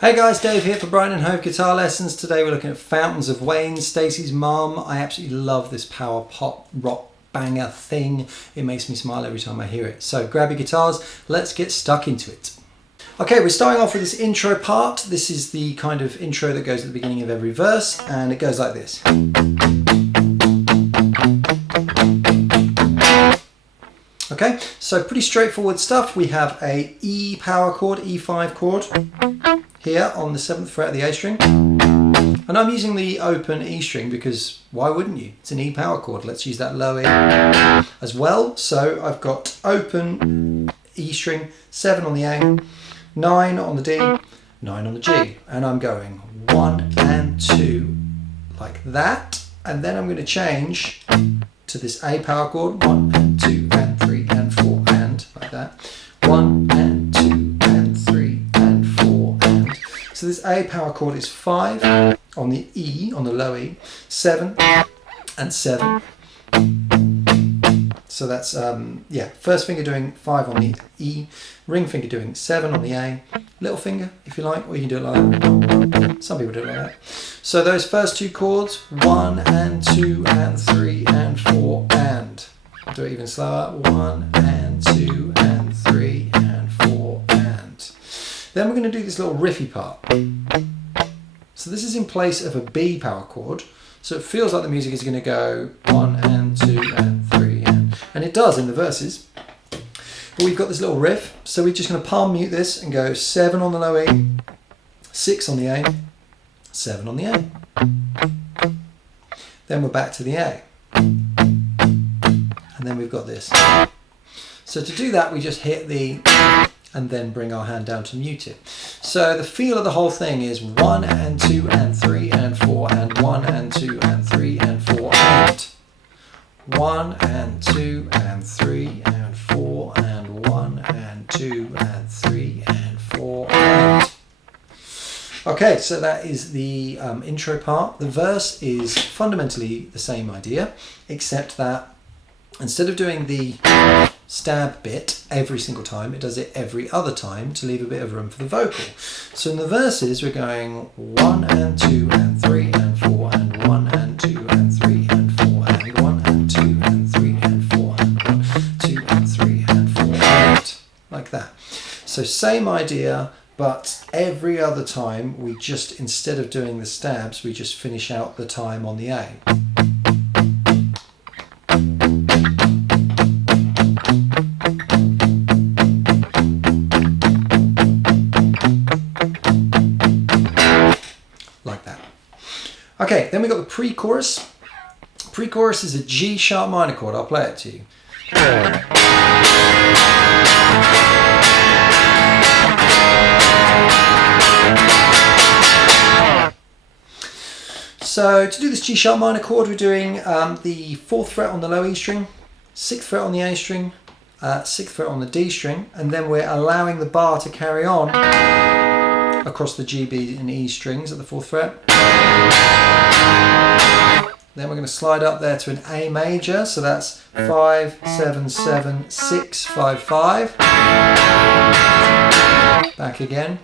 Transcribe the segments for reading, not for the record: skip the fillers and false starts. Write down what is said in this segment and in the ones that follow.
Hey guys, Dave here for Brian and Hove Guitar Lessons. Today we're looking at Fountains of Wayne, Stacey's Mom. I absolutely love this power pop rock banger thing. It makes me smile every time I hear it. So grab your guitars, let's get stuck into it. Okay, we're starting off with this intro part. This is the kind of intro that goes at the beginning of every verse, and it goes like this. Okay, so pretty straightforward stuff. We have a E power chord, E5 chord, here on the 7th fret of the A string. And I'm using the open E string because why wouldn't you? It's an E power chord. Let's use that low E as well. So I've got open E string, 7 on the A, 9 on the D, 9 on the G. And I'm going 1 and 2 like that. And then I'm going to change to this A power chord, 1 and 2 and 3 and 4 and like that. 1 and 2 and 3 and 4 and. So this A power chord is 5 on the E, on the low E, 7 and 7. So that's, first finger doing 5 on the E, ring finger doing 7 on the A, little finger if you like, or you can do it like that. Some people do it like that. So those first two chords, 1 and 2 and 3 and 4 and. Do it even slower, 1 and 2 and 3 and 4 and. Then we're going to do this little riffy part. So this is in place of a B power chord. So it feels like the music is going to go 1 and 2 and 3 and it does in the verses. But we've got this little riff, so we're just going to palm mute this and go 7 on the low E, 6 on the A, 7 on the A. Then we're back to the A. And then we've got this. So to do that, we just hit the and then bring our hand down to mute it. So the feel of the whole thing is 1 and 2 and 3 and 4 and 1 and 2 and 3 and 4 and 1 and 2 and 3 and 4 and 1 and 2 and 3 and 4 and. Okay, so that is the intro part. The verse is fundamentally the same idea, except that instead of doing the stab bit every single time, it does it every other time to leave a bit of room for the vocal. So in the verses, we're going 1 and 2 and 3 and 4 and 1 and 2 and 3 and 4 and 1 and 2 and 3 and 4 and 1, 2 and 3 and 4 and like that. So same idea, but every other time we just, instead of doing the stabs, we just finish out the time on the A. Like that. Okay, then we got the pre-chorus. Pre-chorus is a G sharp minor chord. I'll play it to you. So to do this G sharp minor chord, we're doing the 4th fret on the low E string, 6th fret on the A string, 6th fret on the D string, and then we're allowing the bar to carry on across the G, B and E strings at the 4th fret. Then we're going to slide up there to an A major, so that's 5, 7, 7, 6, 5, 5. Back again.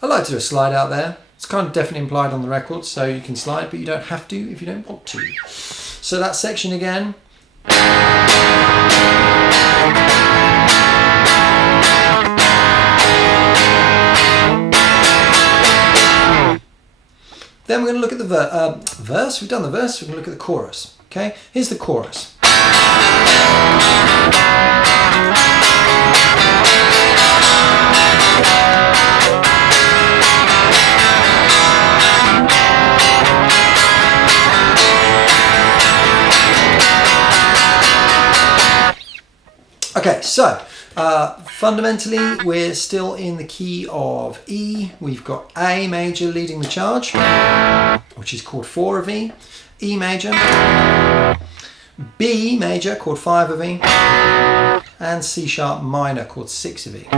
I like to do a slide out there. It's kind of definitely implied on the record, so you can slide, but you don't have to if you don't want to. So that section again. Then we're going to look at the verse. We've done the verse. We're going to look at the chorus. Okay, here's the chorus. Okay, so fundamentally we're still in the key of E. We've got A major leading the charge, which is chord 4 of E, E major, B major, chord 5 of E, and C sharp minor, chord 6 of E.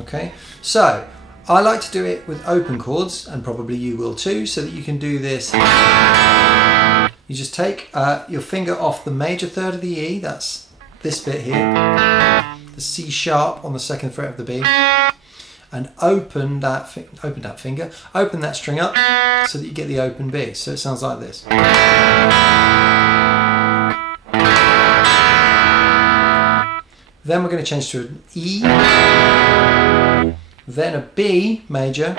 Okay, so I like to do it with open chords, and probably you will too, so that you can do this. You just take your finger off the major third of the E, that's this bit here, the C sharp on the 2nd fret of the B, and open that string up so that you get the open B. So it sounds like this. Then we're going to change to an E, then a B major,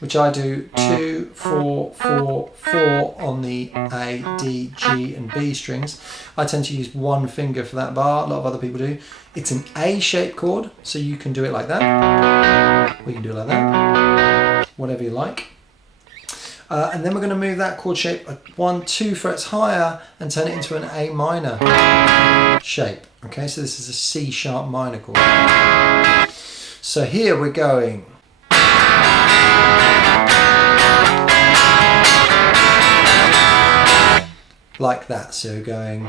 which I do 2, 4, 4, 4 on the A, D, G and B strings. I tend to use one finger for that bar, a lot of other people do. It's an A-shaped chord, so you can do it like that. We can do it like that, whatever you like. And then we're going to move that chord shape 1, 2 frets higher and turn it into an A minor shape. Okay, so this is a C sharp minor chord. So here we're going. Like that, so going.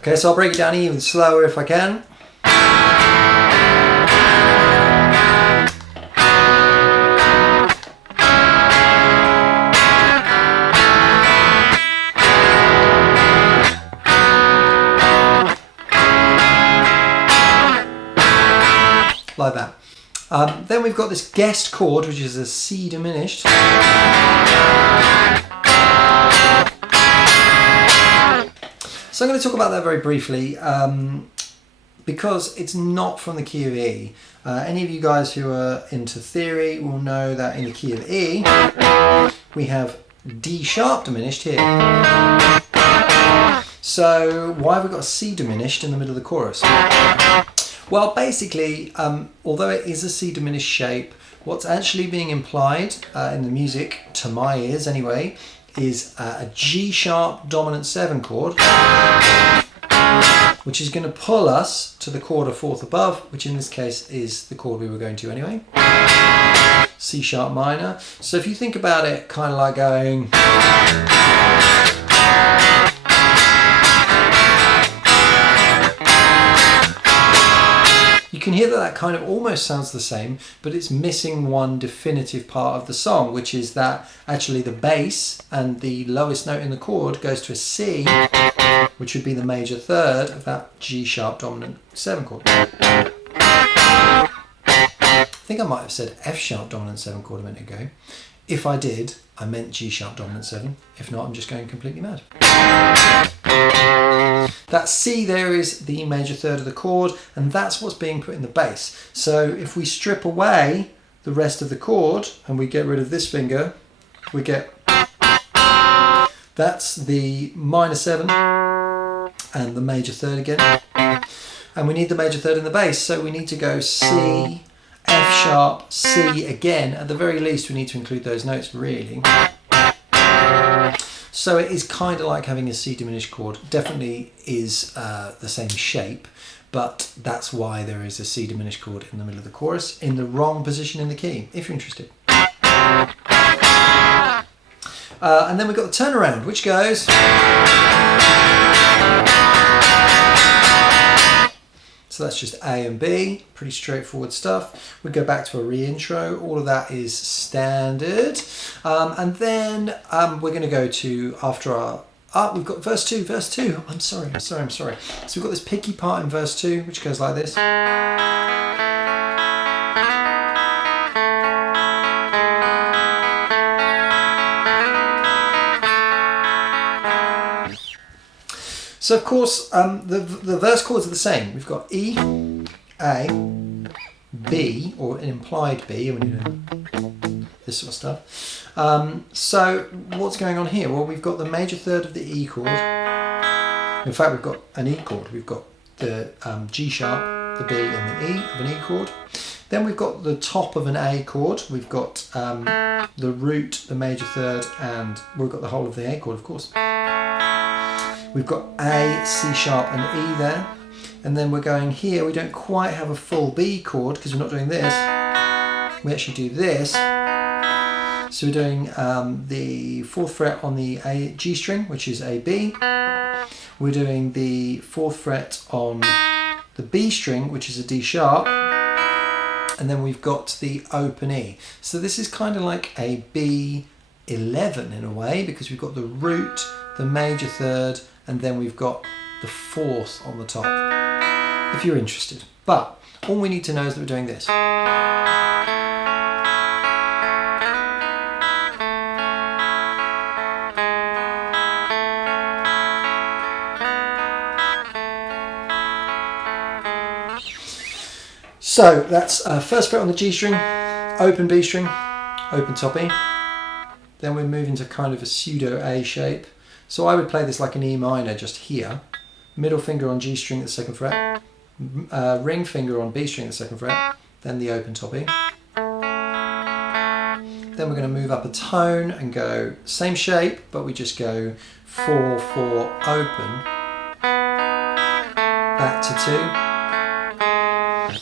Okay, so I'll break it down even slower if I can. Like that. Then we've got this guest chord, which is a C diminished. So I'm going to talk about that very briefly because it's not from the key of E. Any of you guys who are into theory will know that in the key of E we have D sharp diminished here. So why have we got a C diminished in the middle of the chorus? Well, basically, although it is a C diminished shape, what's actually being implied in the music, to my ears anyway, is a G sharp dominant 7 chord, which is going to pull us to the chord a fourth above, which in this case is the chord we were going to anyway, C sharp minor. So if you think about it, kind of like going, you can hear that that kind of almost sounds the same, but it's missing one definitive part of the song, which is that actually the bass and the lowest note in the chord goes to a C, which would be the major third of that G sharp dominant 7 chord. I think I might have said F sharp dominant 7 chord a minute ago. If I did, I meant G sharp dominant 7. If not, I'm just going completely mad. That C there is the major third of the chord, and that's what's being put in the bass. So if we strip away the rest of the chord and we get rid of this finger, we get, that's the minor 7 and the major third again. And we need the major third in the bass, so we need to go C, F sharp, C again. At the very least, we need to include those notes, really. So it is kind of like having a C diminished chord. Definitely is the same shape, but that's why there is a C diminished chord in the middle of the chorus in the wrong position in the key, if you're interested. And then we've got the turnaround, which goes... So that's just A and B, pretty straightforward stuff. We go back to a re-intro, all of that is standard. And then we're going to go to, after our, we've got verse 2. I'm sorry. So we've got this picky part in verse 2, which goes like this. So of course, the verse chords are the same. We've got E, A, B, or an implied B, and we do this sort of stuff. So what's going on here? Well, we've got the major third of the E chord. In fact, we've got an E chord. We've got the G sharp, the B, and the E of an E chord. Then we've got the top of an A chord. We've got the root, the major third, and we've got the whole of the A chord, of course. We've got A, C sharp and E there, and then we're going here. We don't quite have a full B chord because we're not doing this. We actually do this. So we're doing the 4th fret on the A G string, which is A B. we're doing the 4th fret on the B string, which is a D sharp, and then we've got the open E. So this is kind of like a B11 in a way, because we've got the root, the major 3rd, and then we've got the 4th on the top, if you're interested. But all we need to know is that we're doing this. So that's 1st fret on the G string, open B string, open top E. Then we move into kind of a pseudo A shape. So I would play this like an E minor just here. Middle finger on G string at the 2nd fret, ring finger on B string at the 2nd fret, then the open top E. Then we're going to move up a tone and go same shape, but we just go 4, 4, open, back to 2,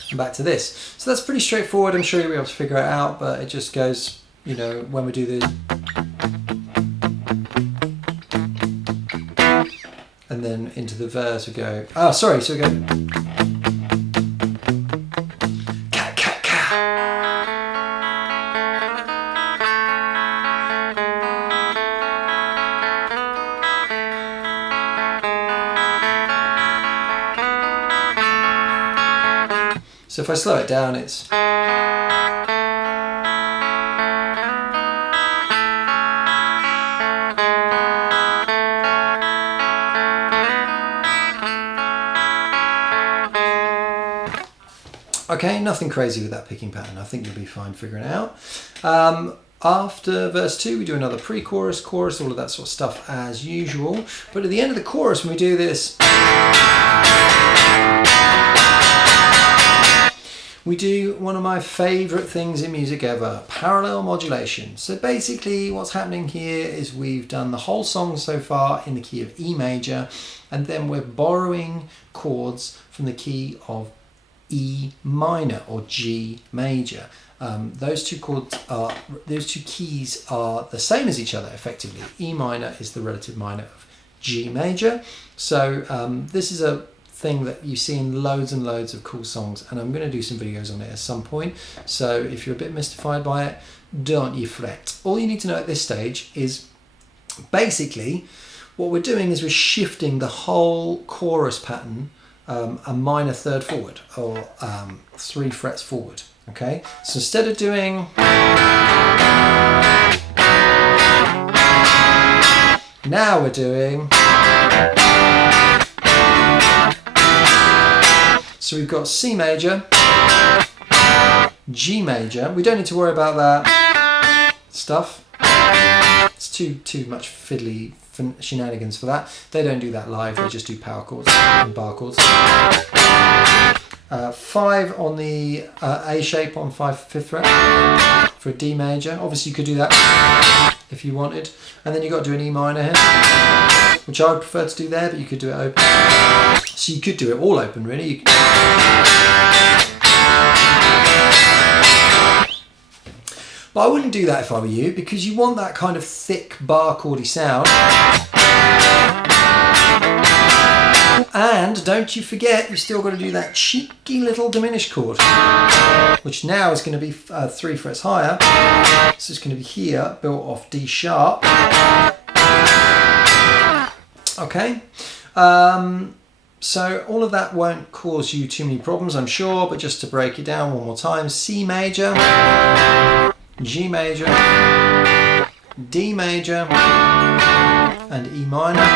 and back to this. So that's pretty straightforward. I'm sure you'll be able to figure it out, but it just goes, you know, when we do the... and then into the verse we go, oh sorry, so we go ka ka ka. So if I slow it down, it's okay, nothing crazy with that picking pattern. I think you'll be fine figuring it out. After verse 2, we do another pre-chorus, chorus, all of that sort of stuff as usual. But at the end of the chorus, when we do this, we do one of my favourite things in music ever, parallel modulation. So basically what's happening here is we've done the whole song so far in the key of E major, and then we're borrowing chords from the key of E minor or G major. Those two keys are the same as each other effectively. E minor is the relative minor of G major. So this is a thing that you see in loads and loads of cool songs, and I'm going to do some videos on it at some point. So if you're a bit mystified by it, don't you fret. All you need to know at this stage is basically what we're doing is we're shifting the whole chorus pattern a minor 3rd forward, or 3 frets forward. Okay, so instead of doing now we're doing, so we've got C major, G major. We don't need to worry about that stuff. It's too much fiddly shenanigans for that. They don't do that live, they just do power chords and bar chords. 5 on the A shape on 5th fret for a D major. Obviously you could do that if you wanted, and then you've got to do an E minor here, which I would prefer to do there, but you could do it open. So you could do it all open really. But I wouldn't do that if I were you, because you want that kind of thick bar chordy sound. And don't you forget, you've still got to do that cheeky little diminished chord, which now is going to be 3 frets higher. So it's going to be here, built off D sharp. Okay. So all of that won't cause you too many problems, I'm sure, but just to break it down one more time: C major, G major, D major, and E minor.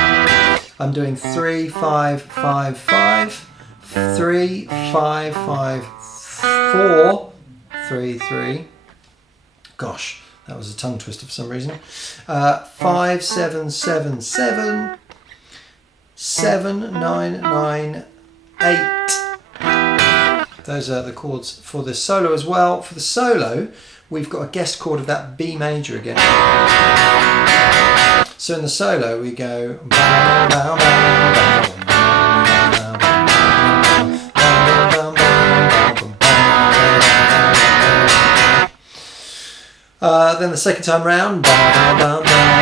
I'm doing 3, 5, 5, 5, 3, 5, 5, 4, 3, 3. Gosh, that was a tongue twister for some reason. 5, 7, 7, 7, 7, 9, 9, 8. Those are the chords for the solo as well. For the solo, we've got a guest chord of that B major again. So in the solo we go bow, bow, bow, bow. Then the second time round, bow, bow, bow, bow.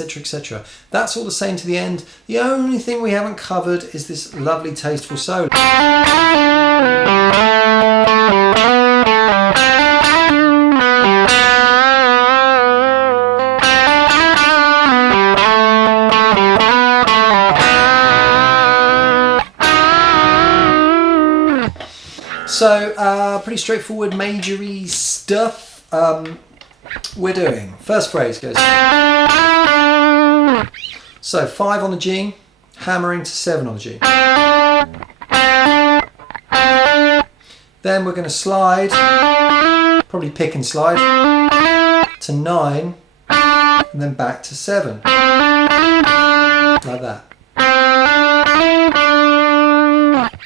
etc, etc. That's all the same to the end. The only thing we haven't covered is this lovely tasteful solo. So pretty straightforward majory stuff. We're doing first phrase goes so 5 on the G, hammering to 7 on the G. Then we're going to slide, probably pick and slide to 9 and then back to 7 like that.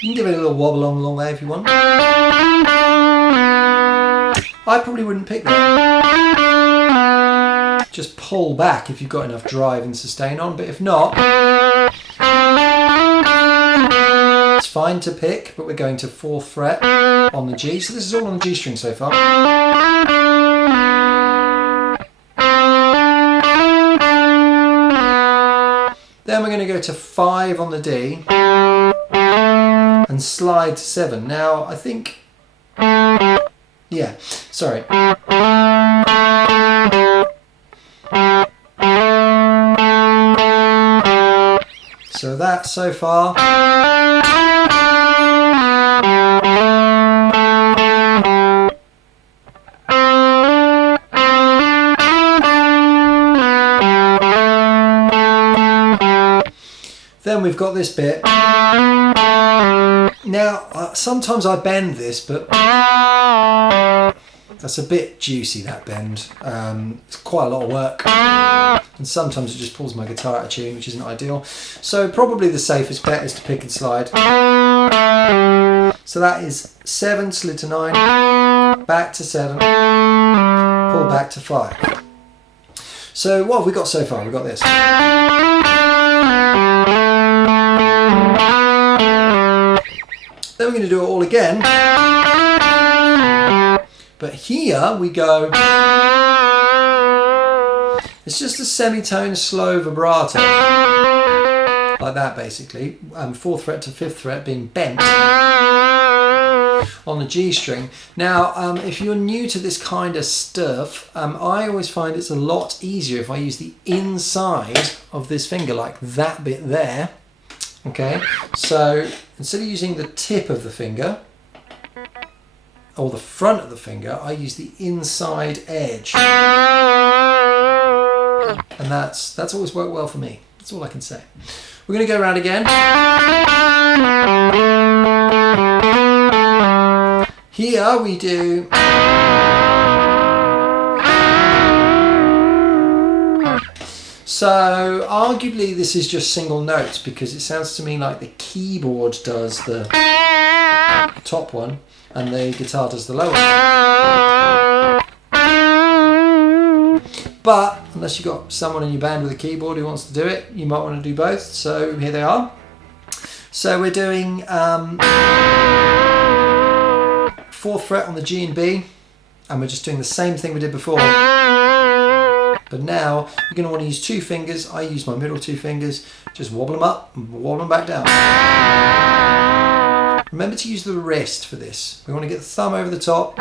You can give it a little wobble along the long way if you want. I probably wouldn't pick that. Just pull back if you've got enough drive and sustain on, but if not, it's fine to pick, but we're going to 4th fret on the G. So this is all on the G string so far. Then we're going to go to 5 on the D and slide to 7. Now I think, yeah, sorry. So that so far. Then we've got this bit. Now, sometimes I bend this, but that's a bit juicy, that bend. It's quite a lot of work. And sometimes it just pulls my guitar out of tune, which isn't ideal. So probably the safest bet is to pick and slide. So that is 7, slid to 9, back to 7, pull back to 5. So what have we got so far? We've got this. Then we're going to do it all again. But here we go. It's just a semitone slow vibrato. Like that basically. 4th fret to 5th fret being bent on the G string. Now if you're new to this kind of stuff, I always find it's a lot easier if I use the inside of this finger, like that bit there. Okay, so instead of using the tip of the finger or the front of the finger, I use the inside edge, and that's always worked well for me. That's all I can say. We're going to go around again. Here we do. So arguably this is just single notes, because it sounds to me like the keyboard does the top one and the guitar does the lower one. But unless you've got someone in your band with a keyboard who wants to do it, you might want to do both. So here they are. So we're doing 4th fret on the G and B, and we're just doing the same thing we did before. But now you're going to want to use 2 fingers. I use my middle 2 fingers. Just wobble them up and wobble them back down. Remember to use the wrist for this. We want to get the thumb over the top.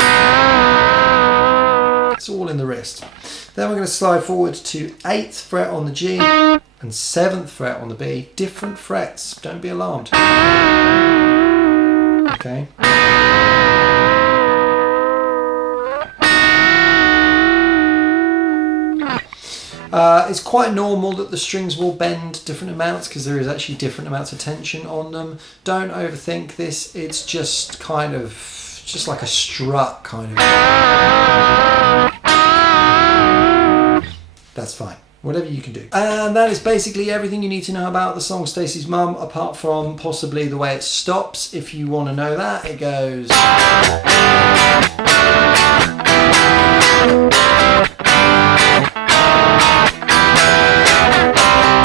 It's all in the wrist. Then we're going to slide forward to 8th fret on the G and 7th fret on the B. Different frets. Don't be alarmed. Okay. It's quite normal that the strings will bend different amounts, because there is actually different amounts of tension on them. Don't overthink this. It's just kind of, just like a strut kind of. That's fine. Whatever you can do. And that is basically everything you need to know about the song Stacy's Mum, apart from possibly the way it stops. If you want to know that, it goes.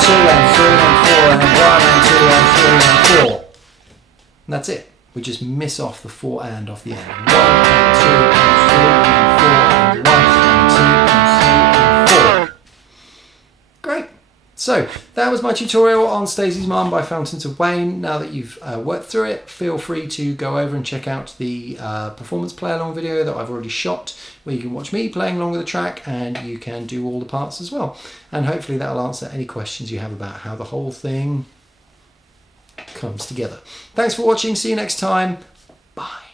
2 and 3 and 4 and 1 and 2 and 3 and 4. And that's it. We just miss off the 4 and off the end. 1 and 2 and 3 and 4 and 1 and 2 and 3 and 4. Great. So that was my tutorial on Stacey's Mum by Fountains of Wayne. Now that you've worked through it, feel free to go over and check out the performance play along video that I've already shot, where you can watch me playing along with the track and you can do all the parts as well. And hopefully that'll answer any questions you have about how the whole thing comes together. Thanks for watching. See you next time. Bye.